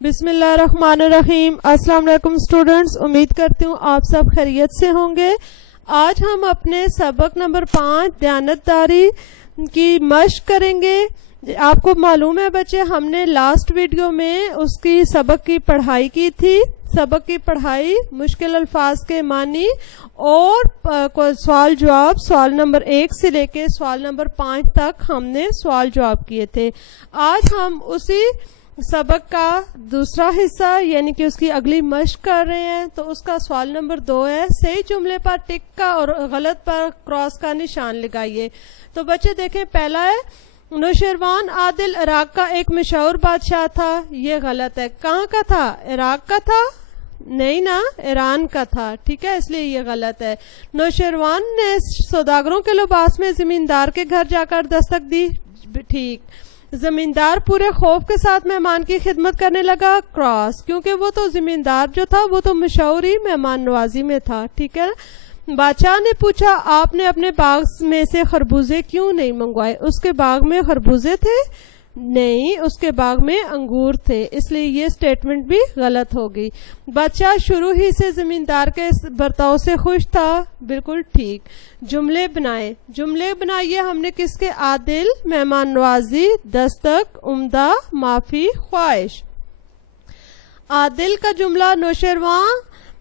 بسم اللہ الرحمن الرحیم. السلام علیکم اسٹوڈنٹس، امید کرتی ہوں آپ سب خیریت سے ہوں گے. آج ہم اپنے سبق نمبر 5 دیانتداری کی مشق کریں گے. آپ کو معلوم ہے بچے، ہم نے لاسٹ ویڈیو میں اس کی سبق کی پڑھائی کی تھی. سبق کی پڑھائی، مشکل الفاظ کے معنی اور سوال جواب، سوال نمبر 1 سے لے کے سوال نمبر 5 تک ہم نے سوال جواب کیے تھے. آج ہم اسی سبق کا دوسرا حصہ یعنی کہ اس کی اگلی مشق کر رہے ہیں. تو اس کا سوال نمبر 2 ہے، صحیح جملے پر ٹک کا اور غلط پر کراس کا نشان لگائیے. تو بچے دیکھیں، پہلا ہے نوشیروان عادل عراق کا ایک مشہور بادشاہ تھا. یہ غلط ہے. کہاں کا تھا؟ عراق کا تھا؟ نہیں نا، ایران کا تھا. ٹھیک ہے، اس لیے یہ غلط ہے. نوشیروان نے سوداگروں کے لباس میں زمیندار کے گھر جا کر دستک دی. ٹھیک. زمیندار پورے خوف کے ساتھ مہمان کی خدمت کرنے لگا. کراس، کیونکہ وہ تو زمیندار جو تھا وہ تو مشہور ہی مہمان نوازی میں تھا. ٹھیک ہے. بادشاہ نے پوچھا، آپ نے اپنے باغ میں سے خربوزے کیوں نہیں منگوائے؟ اس کے باغ میں خربوزے تھے؟ نہیں، اس کے باغ میں انگور تھے. اس لیے یہ سٹیٹمنٹ بھی غلط ہوگی. بادشاہ شروع ہی سے زمیندار کے برتاؤ سے خوش تھا. بالکل ٹھیک. جملے بنائے. جملے بنائیے ہم نے کس کے؟ عادل، مہمان نوازی، دستک، عمدہ، معافی، خواہش. عادل کا جملہ،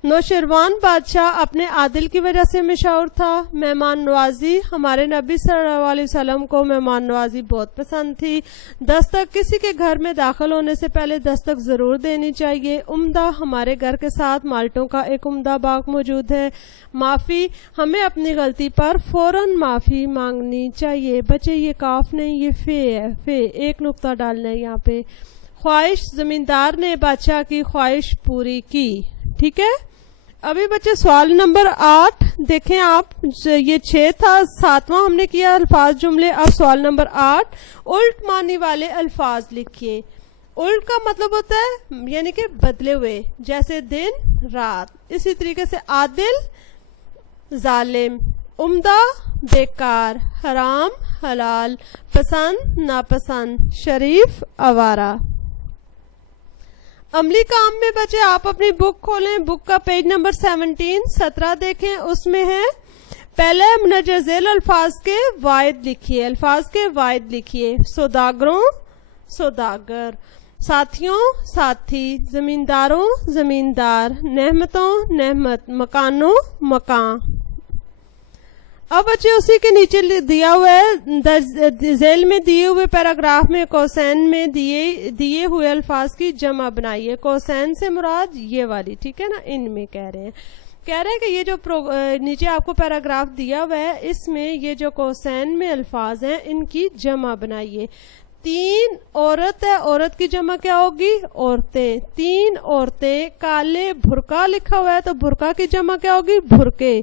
نوشیروان بادشاہ اپنے عادل کی وجہ سے مشہور تھا. مہمان نوازی، ہمارے نبی صلی اللہ علیہ وسلم کو مہمان نوازی بہت پسند تھی. دستک، کسی کے گھر میں داخل ہونے سے پہلے دستک ضرور دینی چاہیے. عمدہ، ہمارے گھر کے ساتھ مالٹوں کا ایک عمدہ باغ موجود ہے. معافی، ہمیں اپنی غلطی پر فوراً معافی مانگنی چاہیے. بچے یہ کاف نہیں، یہ فے ہے. فے، ایک نقطہ ڈالنا ہے یہاں پہ. خواہش، زمیندار نے بادشاہ کی خواہش پوری کی. ٹھیک ہے. ابھی بچے سوال نمبر 8 دیکھیں آپ. یہ 6 تھا، 7واں ہم نے کیا الفاظ جملے. اب سوال نمبر 8، الٹ معنی والے الفاظ لکھیے. الٹ کا مطلب ہوتا ہے یعنی کہ بدلے ہوئے، جیسے دن رات. اسی طریقے سے عادل ظالم، عمدہ بیکار، حرام حلال، پسند ناپسند، شریف آوارہ. عملی کام میں بچے آپ اپنی بک کھولیں. بک کا پیج نمبر 17 دیکھیں. اس میں ہے پہلے مندرجہ ذیل الفاظ کے واحد لکھیے. الفاظ کے واحد لکھیے. سوداگروں، سوداگر. ساتھیوں، ساتھی. زمینداروں، زمیندار. نعمتوں، نعمت. مکانوں، مکان. اب بچے اسی کے نیچے دیا ہوا ہے، ذیل میں دیے ہوئے پیراگراف میں کوسین میں دیے ہوئے الفاظ کی جمع بنائیے. کوسین سے مراد یہ والی، ٹھیک ہے نا، ان میں کہہ رہے ہیں کہ یہ جو نیچے آپ کو پیراگراف دیا ہوا ہے، اس میں یہ جو کوسین میں الفاظ ہیں ان کی جمع بنائیے. 3 عورت ہے، عورت کی جمع کیا ہوگی؟ عورتیں. 3 عورتیں. کالے برقع لکھا ہوا ہے تو برقع کی جمع کیا ہوگی؟ برقعے.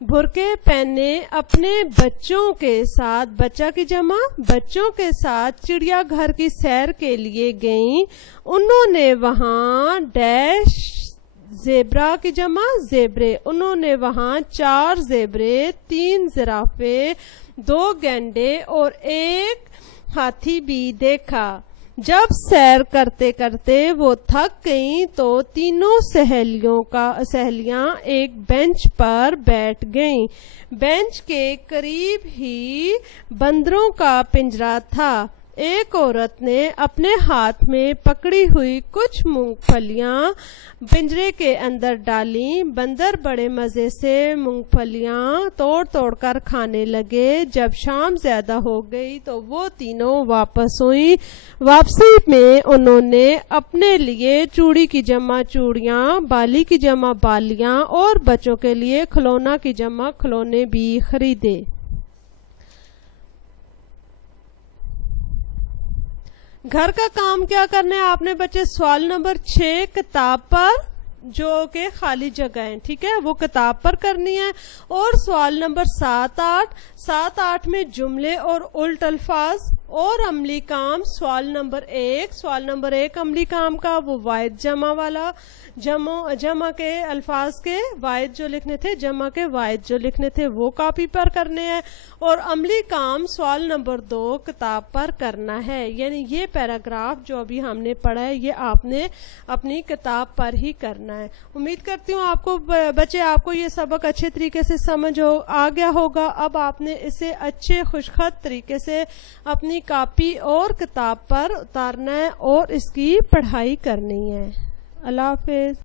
برقعے پہنے اپنے بچوں کے ساتھ، بچہ کی جمع بچوں کے ساتھ چڑیا گھر کی سیر کے لیے گئیں. انہوں نے وہاں ڈیش زیبرا کی جمع زیبرے. انہوں نے وہاں 4 زیبرے، 3 زرافے، 2 گینڈے اور 1 ہاتھی بھی دیکھا. جب سیر کرتے کرتے وہ تھک گئیں تو تینوں سہیلیاں ایک بینچ پر بیٹھ گئیں. بینچ کے قریب ہی بندروں کا پنجرہ تھا. ایک عورت نے اپنے ہاتھ میں پکڑی ہوئی کچھ مونگ پھلیاں پنجرے کے اندر ڈالیں. بندر بڑے مزے سے مونگ پھلیاں توڑ توڑ کر کھانے لگے. جب شام زیادہ ہو گئی تو وہ تینوں واپس ہوئیں. واپسی میں انہوں نے اپنے لیے چوڑی کی جمع چوڑیاں، بالی کی جمع بالیاں اور بچوں کے لیے کھلونا کی جمع کھلونے بھی خریدے. گھر کا کام کیا کرنا ہے آپ نے بچے؟ سوال نمبر 6 کتاب پر جو کہ خالی جگہ ہیں، ٹھیک ہے، وہ کتاب پر کرنی ہے۔ اور سوال نمبر 7-8 میں جملے اور الٹ الفاظ اور عملی کام۔ سوال نمبر 1 عملی کام کا، وہ واحد جمع والا، جمع کے الفاظ کے واحد جو لکھنے تھے، جمع کے واحد جو لکھنے تھے وہ کاپی پر کرنے ہیں، اور عملی کام سوال نمبر 2 کتاب پر کرنا ہے۔ یعنی یہ پیراگراف جو ابھی ہم نے پڑھا ہے یہ آپ نے اپنی کتاب پر ہی کرنا ہے۔ امید کرتی ہوں آپ کو بچے آپ کو یہ سبق اچھے طریقے سے سمجھ آ گیا ہوگا۔ اب آپ نے اسے اچھے خوشخط طریقے سے اپنی کاپی اور کتاب پر اتارنا ہے اور اس کی پڑھائی کرنی ہے۔ اللہ حافظ۔